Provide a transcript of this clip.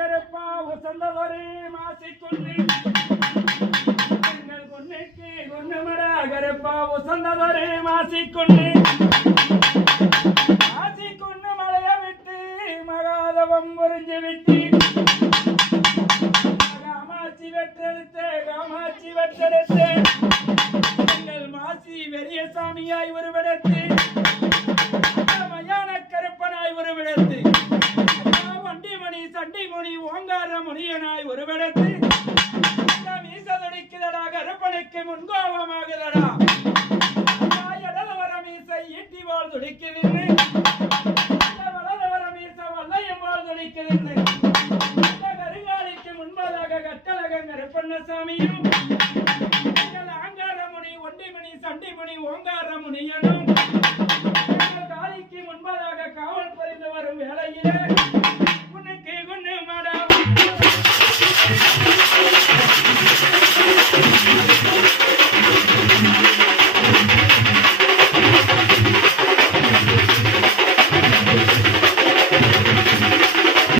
கருப்பா உசந்தவரே மாசிக்கொண்டு எங்கள் பொன்னுக்கு கொண்டுமடா கருப்பா உசந்தவரே மாசிக்கொண்டு மாசிக்கொண்டு மலைய விட்டு மகாதவம் புரிஞ்சு விட்டு. காமாட்சி வெற்றெடுத்து காமாட்சி வெற்றெடுத்து. எங்கள் மாசி வெறிய சாமியாய் உருவெடுத்து. ஓங்கார முனியனாய் ஒருவிடத்தில் மீசதொடிக்குதடா கருப்பனுக்கு முன்கோபமாகுதடா இடதுவர மீசை ஈட்டி வாழ் துடிக்குது வலதுவர மீச வல்லையும் வாழ் துடிக்குது கருகாலிக்கு முன்பதாக கட்டழகன் கருப்பண்ணசாமியும் ஆங்காரமுனி ஒண்டிமணி சண்டிமணி ஓங்காரமுனியனும் காலிக்கு முன்பதாக காவல் பறிந்து வரும் வேளையிலே